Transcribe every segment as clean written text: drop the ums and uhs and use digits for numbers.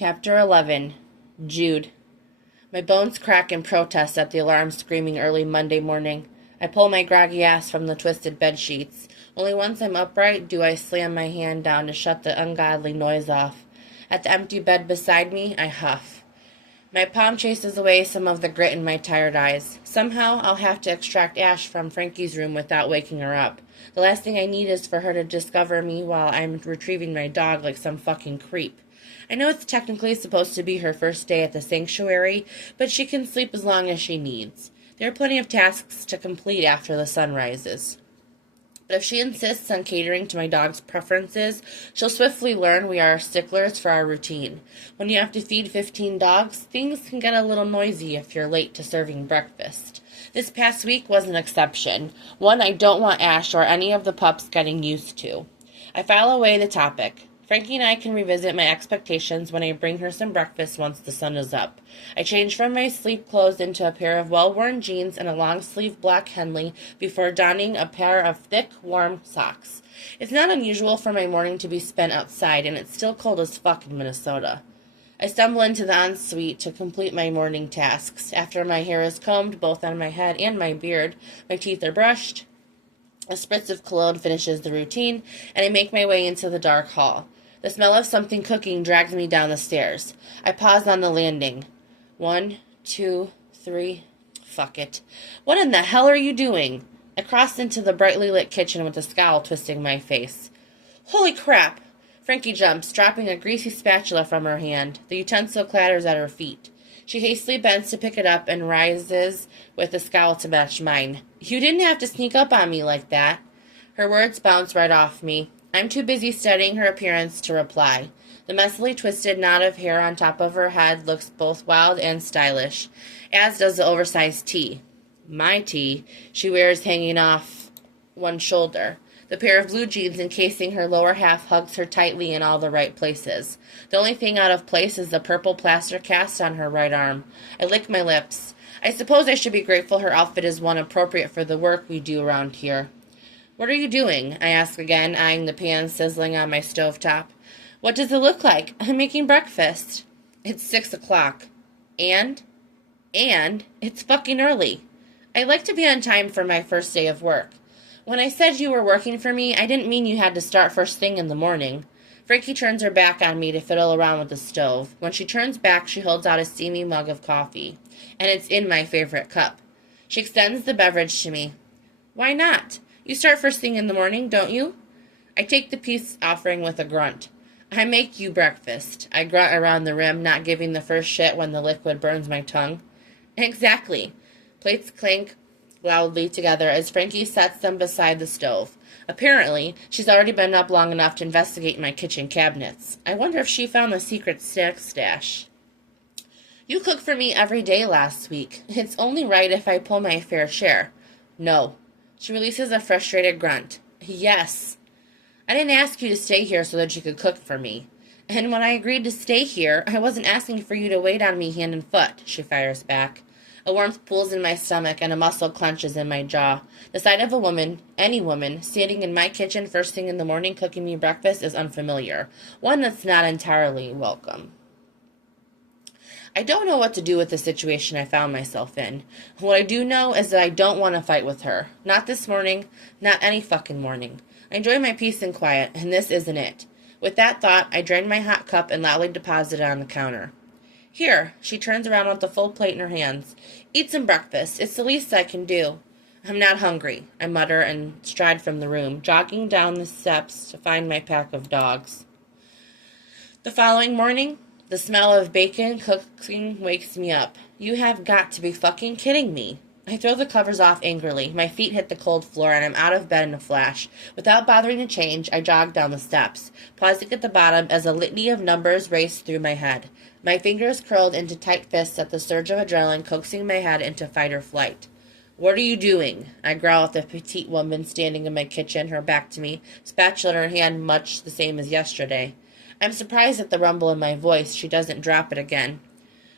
Chapter 11. Jude. My bones crack in protest at the alarm screaming early Monday morning. I pull my groggy ass from the twisted bed sheets. Only once I'm upright do I slam my hand down to shut the ungodly noise off. At the empty bed beside me, I huff. My palm chases away some of the grit in my tired eyes. Somehow, I'll have to extract Ash from Frankie's room without waking her up. The last thing I need is for her to discover me while I'm retrieving my dog like some fucking creep. I know it's technically supposed to be her first day at the sanctuary, but she can sleep as long as she needs. There are plenty of tasks to complete after the sun rises. But if she insists on catering to my dog's preferences, she'll swiftly learn we are sticklers for our routine. When you have to feed 15 dogs, things can get a little noisy if you're late to serving breakfast. This past week was an exception, one I don't want Ash or any of the pups getting used to. I file away the topic. Frankie and I can revisit my expectations when I bring her some breakfast once the sun is up. I change from my sleep clothes into a pair of well-worn jeans and a long-sleeve black Henley before donning a pair of thick, warm socks. It's not unusual for my morning to be spent outside, and it's still cold as fuck in Minnesota. I stumble into the ensuite to complete my morning tasks. After my hair is combed, both on my head and my beard, my teeth are brushed, a spritz of cologne finishes the routine, and I make my way into the dark hall. The smell of something cooking drags me down the stairs. I pause on the landing. 1, 2, 3. Fuck it. What in the hell are you doing? I crossed into the brightly lit kitchen with a scowl twisting my face. Holy crap! Frankie jumps, dropping a greasy spatula from her hand. The utensil clatters at her feet. She hastily bends to pick it up and rises with a scowl to match mine. You didn't have to sneak up on me like that. Her words bounce right off me. I'm too busy studying her appearance to reply. The messily twisted knot of hair on top of her head looks both wild and stylish, as does the oversized tee. My tee she wears hanging off one shoulder. The pair of blue jeans encasing her lower half hugs her tightly in all the right places. The only thing out of place is the purple plaster cast on her right arm. I lick my lips. I suppose I should be grateful her outfit is one appropriate for the work we do around here. What are you doing? I ask again, eyeing the pan sizzling on my stovetop. What does it look like? I'm making breakfast. It's 6 o'clock. And it's fucking early. I like to be on time for my first day of work. When I said you were working for me, I didn't mean you had to start first thing in the morning. Frankie turns her back on me to fiddle around with the stove. When she turns back, she holds out a steamy mug of coffee, and it's in my favorite cup. She extends the beverage to me. Why not? You start first thing in the morning, don't you? I take the peace offering with a grunt. I make you breakfast. I grunt around the rim, not giving the first shit when the liquid burns my tongue. Exactly. Plates clink loudly together as Frankie sets them beside the stove. Apparently, she's already been up long enough to investigate my kitchen cabinets. I wonder if she found the secret snack stash. You cooked for me every day last week. It's only right if I pull my fair share. No. She releases a frustrated grunt. Yes. I didn't ask you to stay here so that you could cook for me. And when I agreed to stay here, I wasn't asking for you to wait on me hand and foot, she fires back. A warmth pools in my stomach and a muscle clenches in my jaw. The sight of a woman, any woman, standing in my kitchen first thing in the morning cooking me breakfast is unfamiliar. One that's not entirely welcome. I don't know what to do with the situation I found myself in. What I do know is that I don't want to fight with her. Not this morning, not any fucking morning. I enjoy my peace and quiet, and this isn't it. With that thought, I drain my hot cup and loudly deposit it on the counter. Here, she turns around with the full plate in her hands. Eat some breakfast. It's the least I can do. I'm not hungry, I mutter and stride from the room, jogging down the steps to find my pack of dogs. The following morning, the smell of bacon cooking wakes me up. You have got to be fucking kidding me. I throw the covers off angrily. My feet hit the cold floor, and I'm out of bed in a flash. Without bothering to change, I jog down the steps, pausing at the bottom as a litany of numbers raced through my head. My fingers curled into tight fists at the surge of adrenaline coaxing my head into fight or flight. What are you doing? I growl at the petite woman standing in my kitchen, her back to me, spatula in her hand much the same as yesterday. I'm surprised at the rumble in my voice. She doesn't drop it again.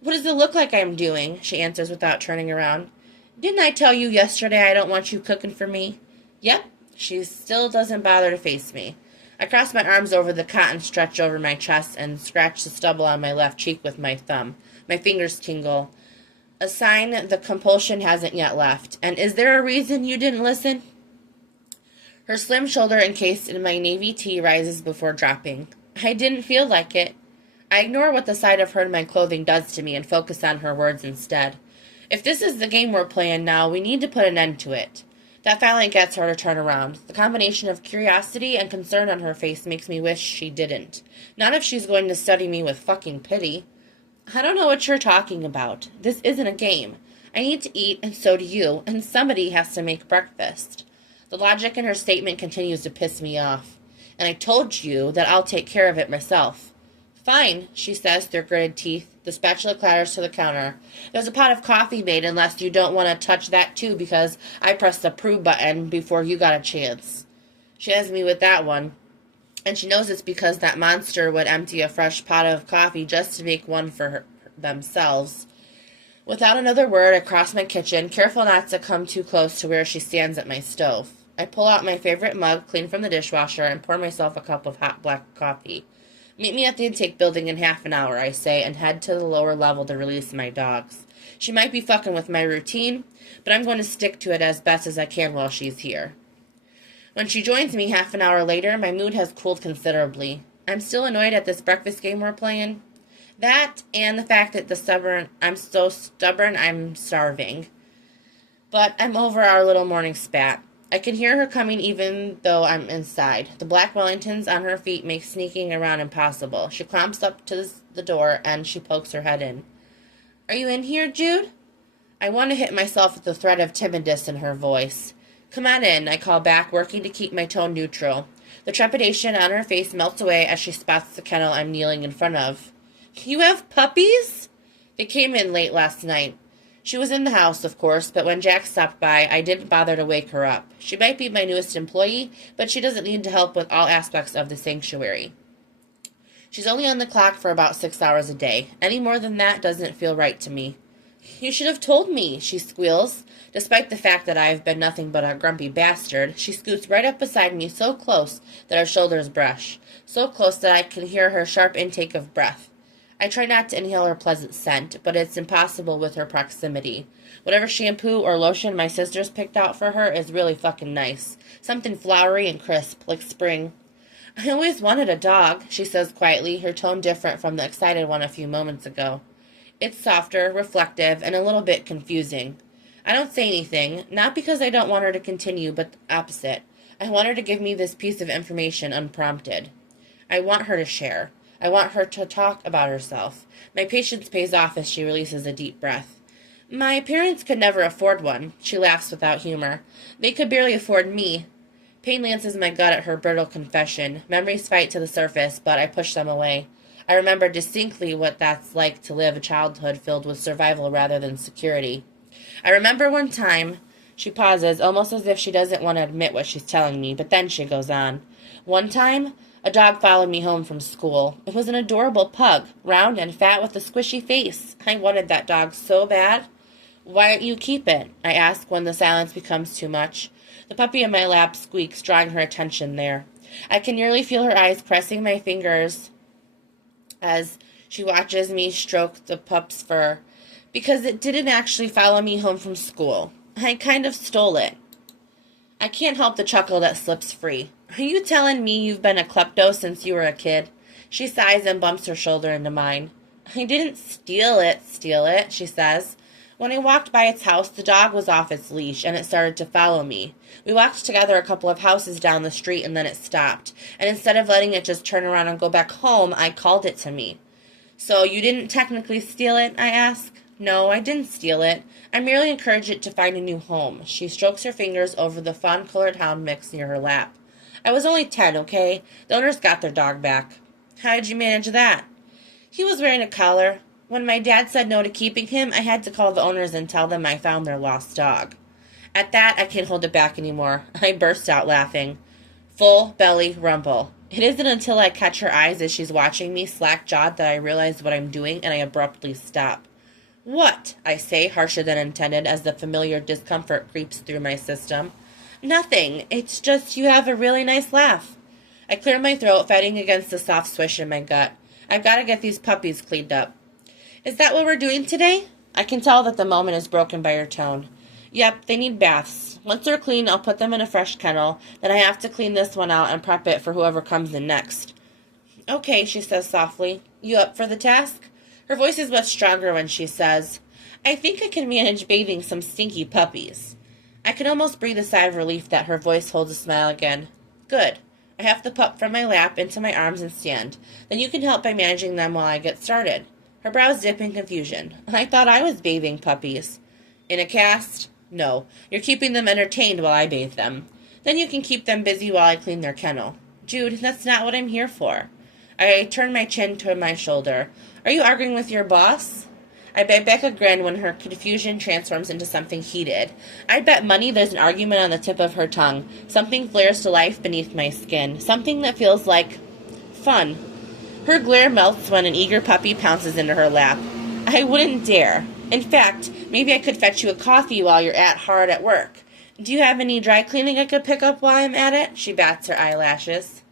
What does it look like I'm doing? She answers without turning around. Didn't I tell you yesterday I don't want you cooking for me? Yep. She still doesn't bother to face me. I cross my arms over the cot and stretch over my chest and scratch the stubble on my left cheek with my thumb. My fingers tingle. A sign the compulsion hasn't yet left. And is there a reason you didn't listen? Her slim shoulder encased in my navy tee rises before dropping. I didn't feel like it. I ignore what the sight of her in my clothing does to me and focus on her words instead. If this is the game we're playing now, we need to put an end to it. That finally gets her to turn around. The combination of curiosity and concern on her face makes me wish she didn't. Not if she's going to study me with fucking pity. I don't know what you're talking about. This isn't a game. I need to eat, and so do you, and somebody has to make breakfast. The logic in her statement continues to piss me off. And I told you that I'll take care of it myself. Fine, she says through gritted teeth. The spatula clatters to the counter. There's a pot of coffee made unless you don't want to touch that too because I pressed the approve button before you got a chance. She has me with that one. And she knows it's because that monster would empty a fresh pot of coffee just to make one for themselves. Without another word, I cross my kitchen, careful not to come too close to where she stands at my stove. I pull out my favorite mug, clean from the dishwasher, and pour myself a cup of hot black coffee. Meet me at the intake building in half an hour, I say, and head to the lower level to release my dogs. She might be fucking with my routine, but I'm going to stick to it as best as I can while she's here. When she joins me half an hour later, my mood has cooled considerably. I'm still annoyed at this breakfast game we're playing. That and the fact that I'm so stubborn I'm starving. But I'm over our little morning spat. I can hear her coming even though I'm inside. The black Wellingtons on her feet make sneaking around impossible. She clamps up to the door and she pokes her head in. Are you in here, Jude? I want to hit myself with the threat of timidness in her voice. Come on in, I call back, working to keep my tone neutral. The trepidation on her face melts away as she spots the kennel I'm kneeling in front of. You have puppies? They came in late last night. She was in the house, of course, but when Jack stopped by, I didn't bother to wake her up. She might be my newest employee, but she doesn't need to help with all aspects of the sanctuary. She's only on the clock for about 6 hours a day. Any more than that doesn't feel right to me. You should have told me, she squeals. Despite the fact that I have been nothing but a grumpy bastard, she scoots right up beside me so close that our shoulders brush, so close that I can hear her sharp intake of breath. I try not to inhale her pleasant scent, but it's impossible with her proximity. Whatever shampoo or lotion my sisters picked out for her is really fucking nice. Something flowery and crisp, like spring. I always wanted a dog, she says quietly, her tone different from the excited one a few moments ago. It's softer, reflective, and a little bit confusing. I don't say anything, not because I don't want her to continue, but the opposite. I want her to give me this piece of information unprompted. I want her to share. I want her to talk about herself. My patience pays off as she releases a deep breath. My parents could never afford one. She laughs without humor. They could barely afford me. Pain lances my gut at her brittle confession. Memories fight to the surface, but I push them away. I remember distinctly what that's like to live a childhood filled with survival rather than security. I remember one time. She pauses, almost as if she doesn't want to admit what she's telling me, but then she goes on. One time, a dog followed me home from school. It was an adorable pug, round and fat with a squishy face. I wanted that dog so bad. Why don't you keep it? I ask when the silence becomes too much. The puppy in my lap squeaks, drawing her attention there. I can nearly feel her eyes pressing my fingers as she watches me stroke the pup's fur. Because it didn't actually follow me home from school. I kind of stole it. I can't help the chuckle that slips free. Are you telling me you've been a klepto since you were a kid? She sighs and bumps her shoulder into mine. I didn't steal it, she says. When I walked by its house, the dog was off its leash, and it started to follow me. We walked together a couple of houses down the street, and then it stopped. And instead of letting it just turn around and go back home, I called it to me. So you didn't technically steal it, I ask? No, I didn't steal it. I merely encouraged it to find a new home. She strokes her fingers over the fawn-colored hound mix near her lap. I was only 10, okay? The owners got their dog back. How did you manage that? He was wearing a collar. When my dad said no to keeping him, I had to call the owners and tell them I found their lost dog. At that, I can't hold it back anymore. I burst out laughing. Full belly rumble. It isn't until I catch her eyes as she's watching me slack-jawed that I realize what I'm doing, and I abruptly stop. What? I say, harsher than intended, as the familiar discomfort creeps through my system. Nothing. It's just you have a really nice laugh. I clear my throat, fighting against the soft swish in my gut. I've got to get these puppies cleaned up. Is that what we're doing today? I can tell that the moment is broken by her tone. Yep, they need baths. Once they're clean, I'll put them in a fresh kennel. Then I have to clean this one out and prep it for whoever comes in next. Okay, she says softly. You up for the task? Her voice is much stronger when she says, I think I can manage bathing some stinky puppies. I can almost breathe a sigh of relief that her voice holds a smile again. Good. I have the pup from my lap into my arms and stand. Then you can help by managing them while I get started. Her brows dip in confusion. I thought I was bathing puppies. In a cast? No. You're keeping them entertained while I bathe them. Then you can keep them busy while I clean their kennel. Jude, that's not what I'm here for. I turn my chin to my shoulder. Are you arguing with your boss? I bite back a grin when her confusion transforms into something heated. I'd bet money there's an argument on the tip of her tongue. Something flares to life beneath my skin. Something that feels like fun. Her glare melts when an eager puppy pounces into her lap. I wouldn't dare. In fact, maybe I could fetch you a coffee while you're hard at work. Do you have any dry cleaning I could pick up while I'm at it? She bats her eyelashes.